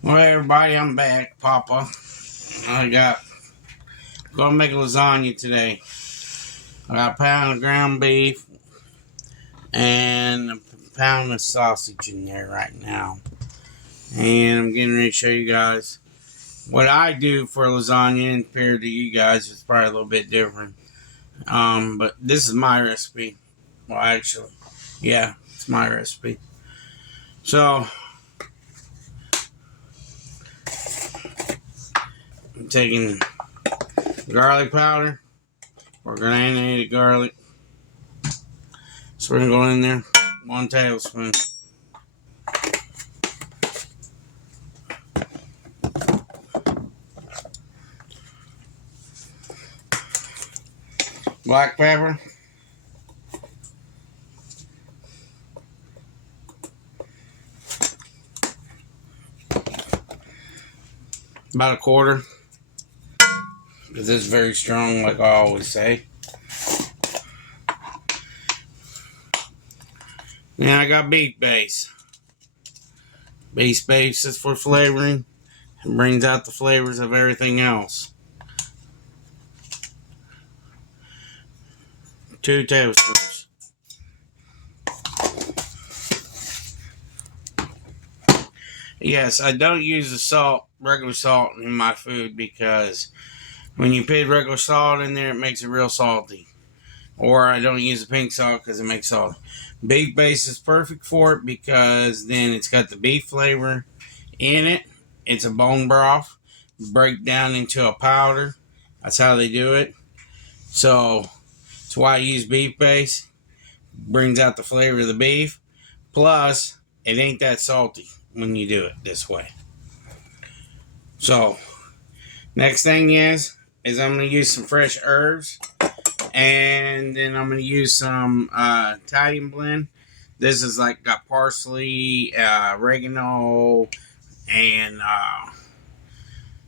Well, hey everybody, I'm back, Papa. Gonna make a lasagna today. I got a pound of ground beef and a pound of sausage in there right now. And I'm getting ready to show you guys what I do for lasagna, and compared to you guys, it's probably a little bit different. But this is my recipe. Well, actually, yeah, it's my recipe. So, I'm taking garlic powder or granulated garlic. So we're gonna go in there, 1 tablespoon. Black pepper. About a quarter. Because it's very strong, like I always say. Then I got beef base. Beef base is for flavoring. It brings out the flavors of everything else. 2 tablespoons. Yes, I don't use the salt, regular salt in my food, because when you put regular salt in there, it makes it real salty. Or I don't use the pink salt because it makes salt. Beef base is perfect for it because then it's got the beef flavor in it. It's a bone broth, break down into a powder. That's how they do it. So that's why I use beef base. Brings out the flavor of the beef. Plus, it ain't that salty when you do it this way. So, next thing is I'm going to use some fresh herbs. And then I'm going to use some Italian blend. This is like got parsley, oregano, and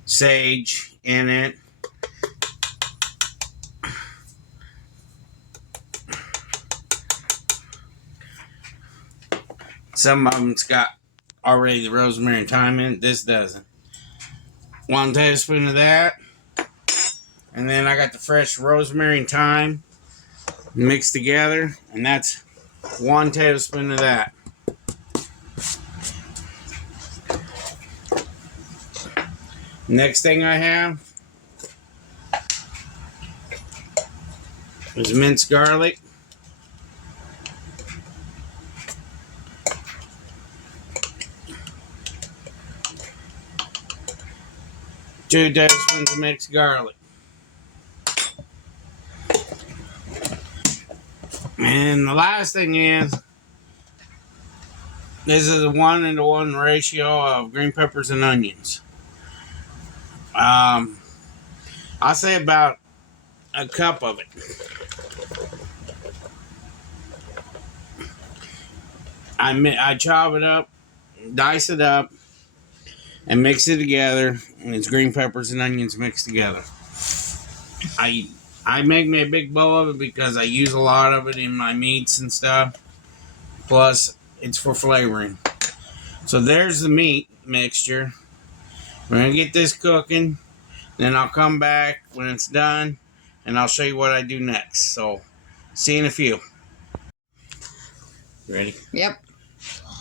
sage in it. Some of them's got already the rosemary and thyme in it. This doesn't. 1 tablespoon of that. And then I got the fresh rosemary and thyme mixed together. And that's 1 tablespoon of that. Next thing I have is minced garlic. Two tablespoons of mixed garlic. And the last thing is, this is a 1:1 ratio of green peppers and onions. I say about a cup of it. I chop it up, dice it up, and mix it together. And it's green peppers and onions mixed together. I make me a big bowl of it because I use a lot of it in my meats and stuff. Plus, it's for flavoring. So there's the meat mixture. We're going to get this cooking. Then I'll come back when it's done, and I'll show you what I do next. So, see you in a few. You ready? Yep.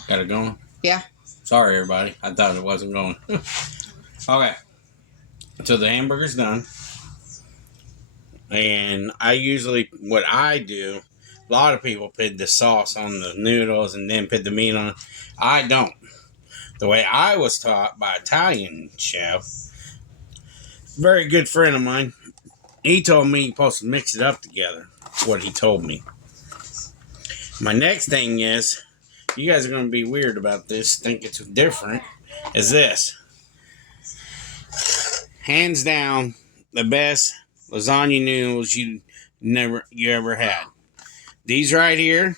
Got it going? Yeah. Sorry, everybody. I thought it wasn't going. Okay. So the hamburger's done. And what I do, a lot of people put the sauce on the noodles and then put the meat on it. I don't. The way I was taught by an Italian chef, very good friend of mine, he told me you're supposed to mix it up together. That's what he told me. My next thing is, you guys are going to be weird about this, think it's different, is this. Hands down, the best lasagna noodles you ever had. These right here,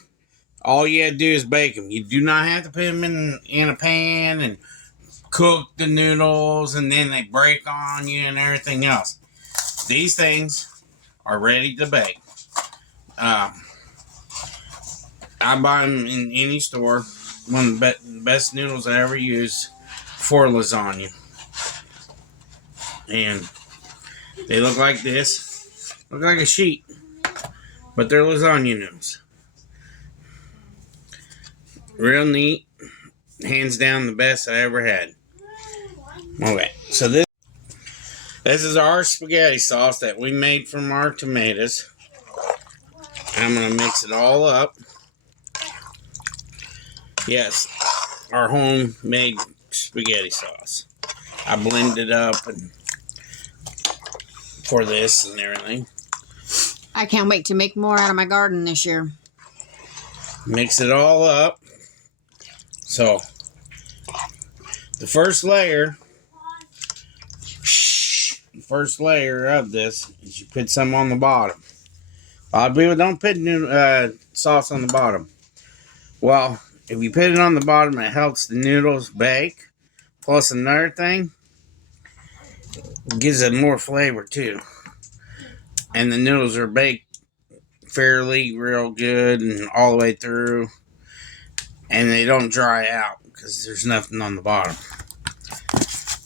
all you had to do is bake them. You do not have to put them in a pan and cook the noodles and then they break on you and everything else. These things are ready to bake. I buy them in any store. One of the best noodles I ever used for lasagna. And they look like this. Look like a sheet. But they're lasagna noodles. Real neat. Hands down the best I ever had. Okay, so this is our spaghetti sauce that we made from our tomatoes. I'm going to mix it all up. Yes, our homemade spaghetti sauce. I blended it up and for this and everything. I can't wait to make more out of my garden this year. Mix it all up. So, the first layer of this is you put some on the bottom. A lot of people don't put sauce on the bottom. Well, if you put it on the bottom, it helps the noodles bake. Plus, another thing, it gives it more flavor too. And the noodles are baked fairly real good and all the way through. And they don't dry out because there's nothing on the bottom.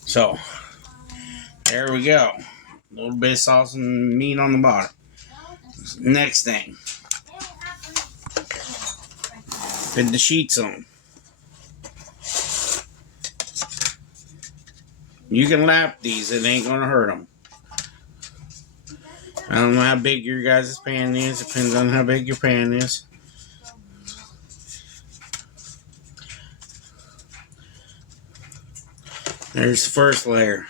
So, there we go. A little bit of sauce and meat on the bottom. Next thing. Put the sheets on. You can lap these. It ain't going to hurt them. I don't know how big your guys' pan is. Depends on how big your pan is. There's the first layer.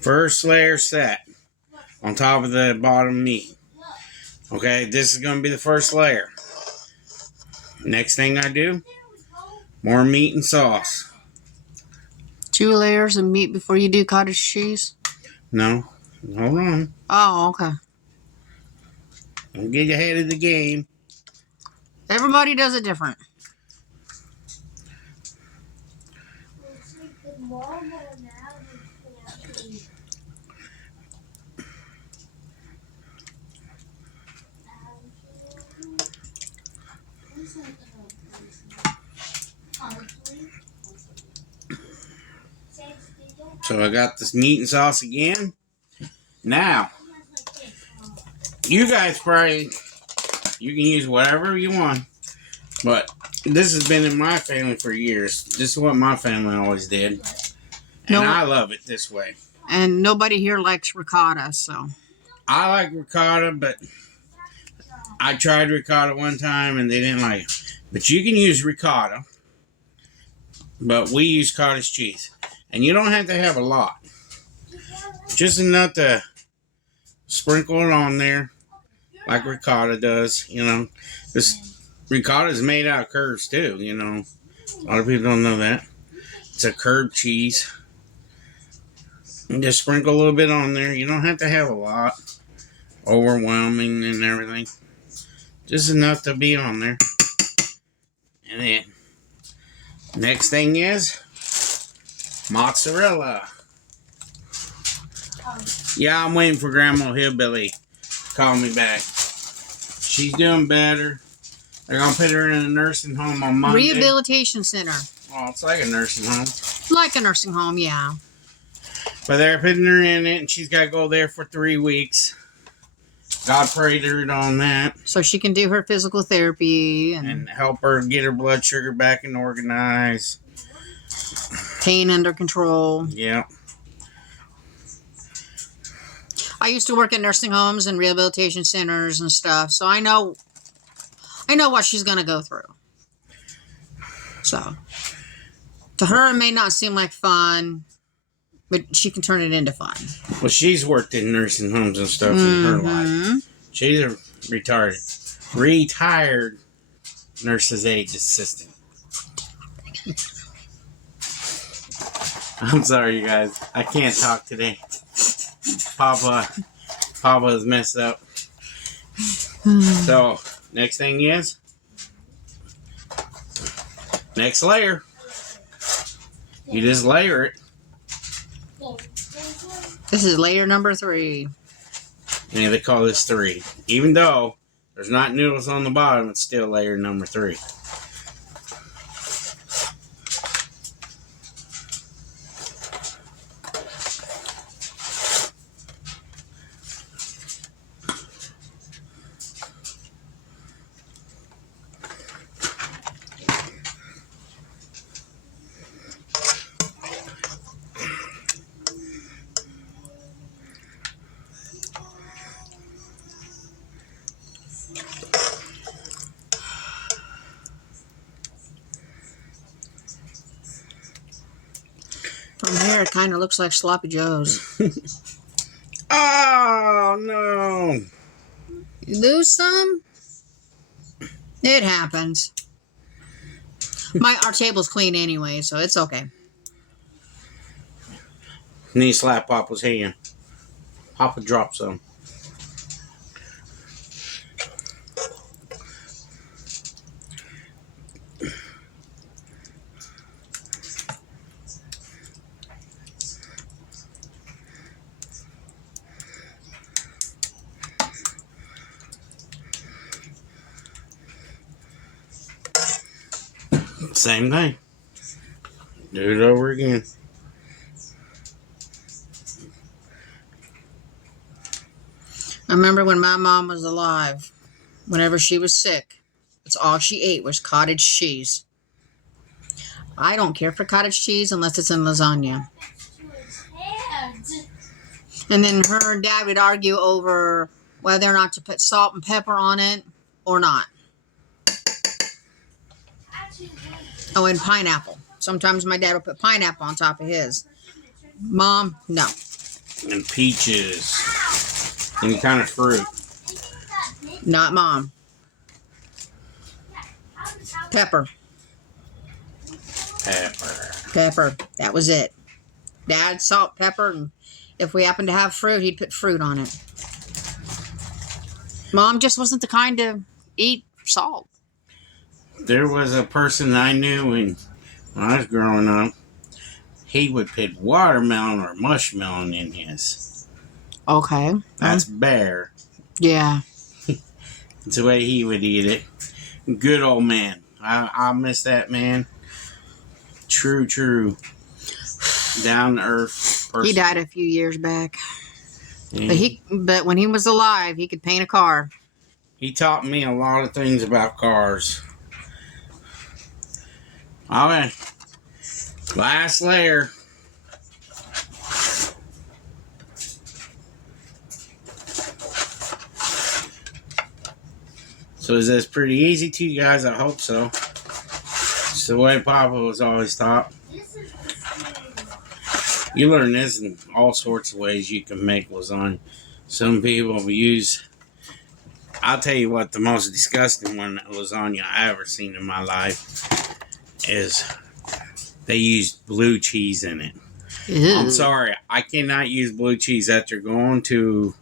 First layer set on top of the bottom meat. Okay, this is going to be the first layer. Next thing I do, more meat and sauce. 2 layers of meat before you do cottage cheese? No, hold on. Oh, okay. Don't get ahead of the game. Everybody does it different. So I got this meat and sauce again. Now, you guys probably, you can use whatever you want. But this has been in my family for years. This is what my family always did. And I love it this way. And nobody here likes ricotta, so. I like ricotta, but I tried ricotta one time and they didn't like it. But you can use ricotta. But we use cottage cheese. And you don't have to have a lot. Just enough to sprinkle it on there. Like ricotta does, you know. This ricotta is made out of curds too, you know. A lot of people don't know that. It's a curd cheese. And just sprinkle a little bit on there. You don't have to have a lot. Overwhelming and everything. Just enough to be on there. And then, next thing is mozzarella. Yeah, I'm waiting for Grandma Hillbilly to call me back. She's doing better. They're going to put her in a nursing home on Monday. Rehabilitation center. Oh, it's like a nursing home. Like a nursing home, yeah. But they're putting her in it, and she's got to go there for 3 weeks. God prayed her on that. So she can do her physical therapy. And help her get her blood sugar back and organized. Pain under control. Yeah. I used to work at nursing homes and rehabilitation centers and stuff, so I know what she's going to go through. So, to her, it may not seem like fun, but she can turn it into fun. Well, she's worked in nursing homes and stuff in her life. She's a retired nurse's aide assistant. I'm sorry, you guys. I can't talk today. Papa is messed up. So, next thing is, next layer. You just layer it. This is layer number 3. And they call this 3. Even though there's not noodles on the bottom, it's still layer number 3. From here, it kind of looks like sloppy joes. Oh, no. You lose some? It happens. Our table's clean anyway, so it's okay. Need to slap Papa's hand. Papa dropped some. Same thing. Do it over again. I remember when my mom was alive, whenever she was sick, that's all she ate was cottage cheese. I don't care for cottage cheese unless it's in lasagna. And then her and Dad would argue over whether or not to put salt and pepper on it or not. Oh, and pineapple. Sometimes my dad would put pineapple on top of his. Mom, no. And peaches. Any kind of fruit. Not Mom. Pepper. Pepper. That was it. Dad, salt, pepper, and if we happened to have fruit, he'd put fruit on it. Mom just wasn't the kind to eat salt. There was a person I knew when I was growing up. He would put watermelon or mushmelon in his. Okay. That's bare. Yeah. It's the way he would eat it. Good old man. I miss that man. True. Down to earth person. He died a few years back. Yeah. But when he was alive, he could paint a car. He taught me a lot of things about cars. Okay. Last layer. So is this pretty easy to you guys? I hope so. It's the way Papa was always taught. You learn this in all sorts of ways you can make lasagna. Some people use... I'll tell you what, the most disgusting one lasagna I ever seen in my life is they used blue cheese in it. Ew. I'm sorry, I cannot use blue cheese after going to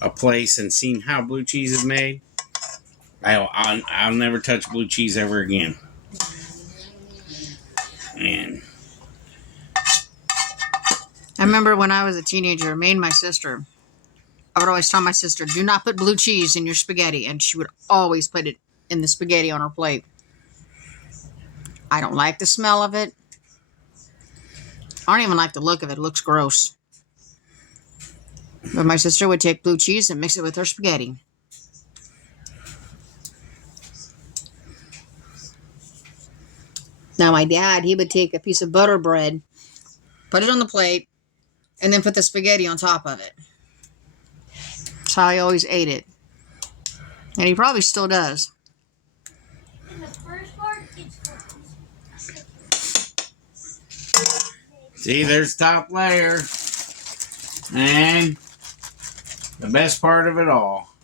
a place and seeing how blue cheese is made. I'll never touch blue cheese ever again. And I remember when I was a teenager, me and my sister, I would always tell my sister, do not put blue cheese in your spaghetti. And she would always put it in the spaghetti on her plate. I don't like the smell of it. I don't even like the look of it. It looks gross. But my sister would take blue cheese and mix it with her spaghetti. Now my dad, he would take a piece of butter bread, put it on the plate, and then put the spaghetti on top of it. That's how he always ate it. And he probably still does. see, there's the top layer. And the best part of it all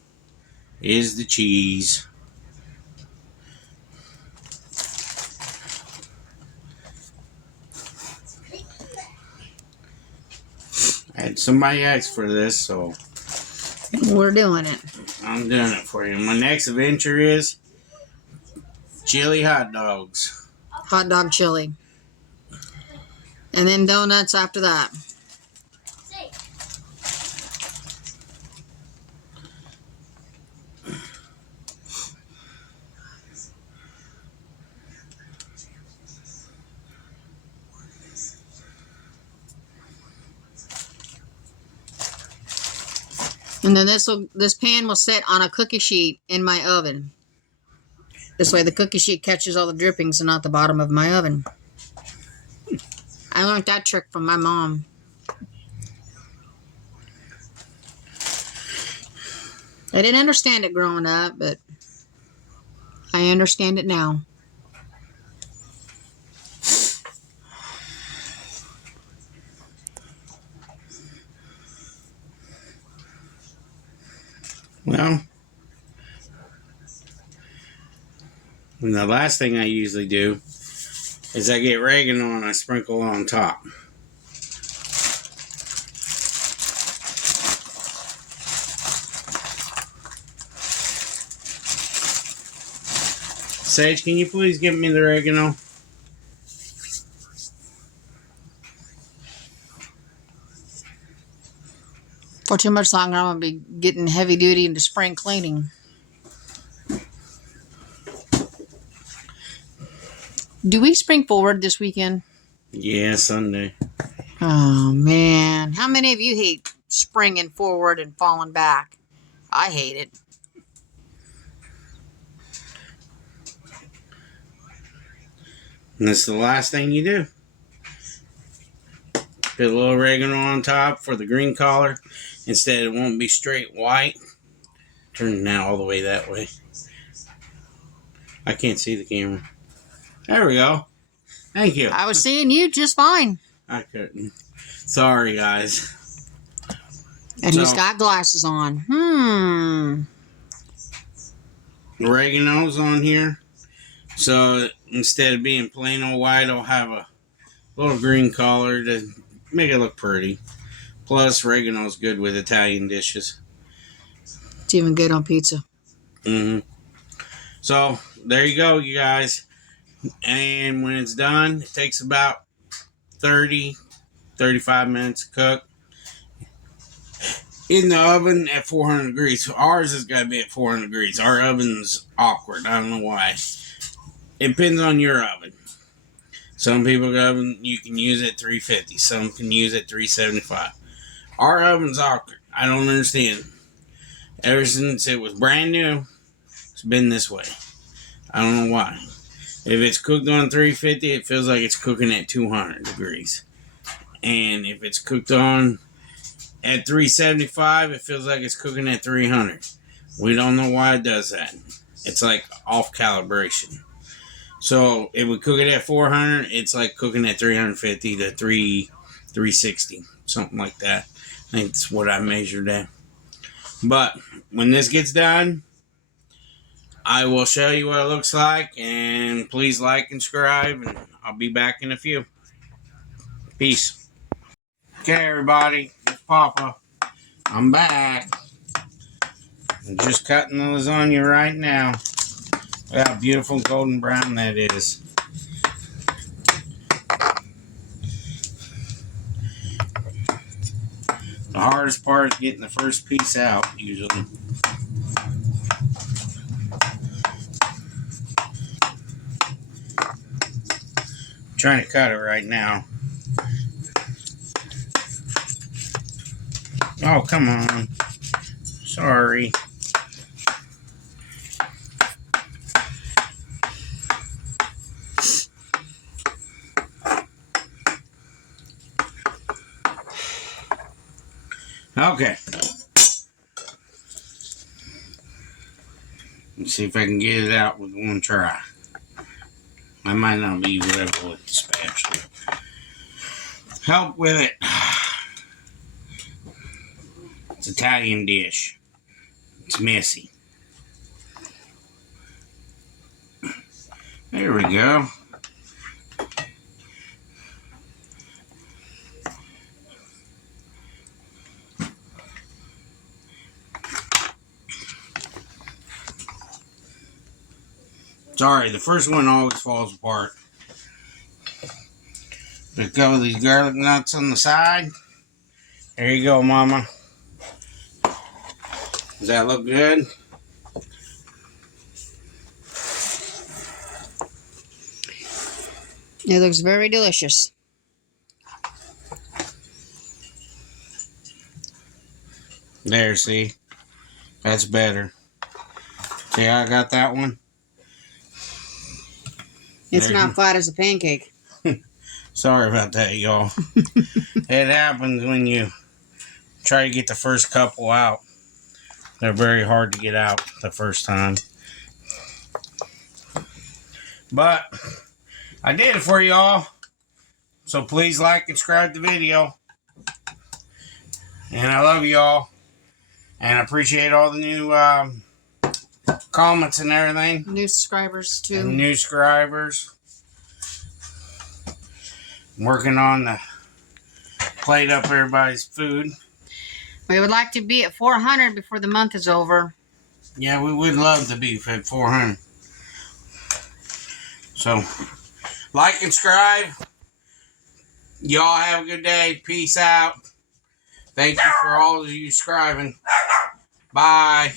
is the cheese. I had somebody ask for this, so We're doing it. I'm doing it for you. My next adventure is chili hot dogs. Hot dog chili. And then donuts after that. And then this pan will sit on a cookie sheet in my oven. This way the cookie sheet catches all the drippings and not the bottom of my oven. I learned that trick from my mom. I didn't understand it growing up, but I understand it now. Well, and the last thing I usually do is I get oregano and I sprinkle on top. Sage, can you please give me the oregano? For too much longer, I'm gonna be getting heavy duty into spring cleaning. Do we spring forward this weekend? Yeah, Sunday. Oh man, how many of you hate springing forward and falling back? I hate it. And that's the last thing you do. Put a little oregano on top for the green color. Instead, it won't be straight white. Turn it now all the way that way. I can't see the camera. There we go. Thank you. I was seeing you just fine. I couldn't. Sorry, guys. And he's got glasses on. Oregano's on here. So instead of being plain old white, I'll have a little green color to make it look pretty. Plus, oregano's good with Italian dishes. It's even good on pizza. So there you go, you guys. And when it's done, it takes about 35 minutes to cook. In the oven at 400 degrees. Ours has got to be at 400 degrees. Our oven's awkward. I don't know why. It depends on your oven. Some people's oven, you can use it at 350. Some can use it at 375. Our oven's awkward. I don't understand. Ever since it was brand new, it's been this way. I don't know why. If it's cooked on 350, it feels like it's cooking at 200 degrees. And if it's cooked on at 375, it feels like it's cooking at 300. We don't know why it does that. It's like off calibration. So if we cook it at 400, it's like cooking at 350 to 360, something like that. I think that's what I measured at. But when this gets done, I will show you what it looks like. And please like and subscribe. And I'll be back in a few. Peace. Okay, everybody. It's Papa. I'm back. I'm just cutting the lasagna right now. Look how beautiful golden brown that is. The hardest part is getting the first piece out, usually. I'm trying to cut it right now. Oh, come on. Sorry. Okay. Let's see if I can get it out with one try. I might not be able with the spatula. Help with it. It's an Italian dish. It's messy. There we go. Sorry, the first one always falls apart. Let's go with these garlic nuts on the side. There you go, Mama. Does that look good? It looks very delicious. There, see? That's better. See how I got that one? It's not flat as a pancake. Sorry about that, y'all. It happens when you try to get the first couple out. They're very hard to get out the first time. But I did it for y'all. So please like and subscribe the video. And I love y'all. And I appreciate all the new comments and everything. New subscribers too. And new subscribers. Working on the plate up everybody's food. We would like to be at 400 before the month is over. Yeah, we would love to be at 400. So, like and subscribe. Y'all have a good day. Peace out. Thank you for all of you subscribing. Bye.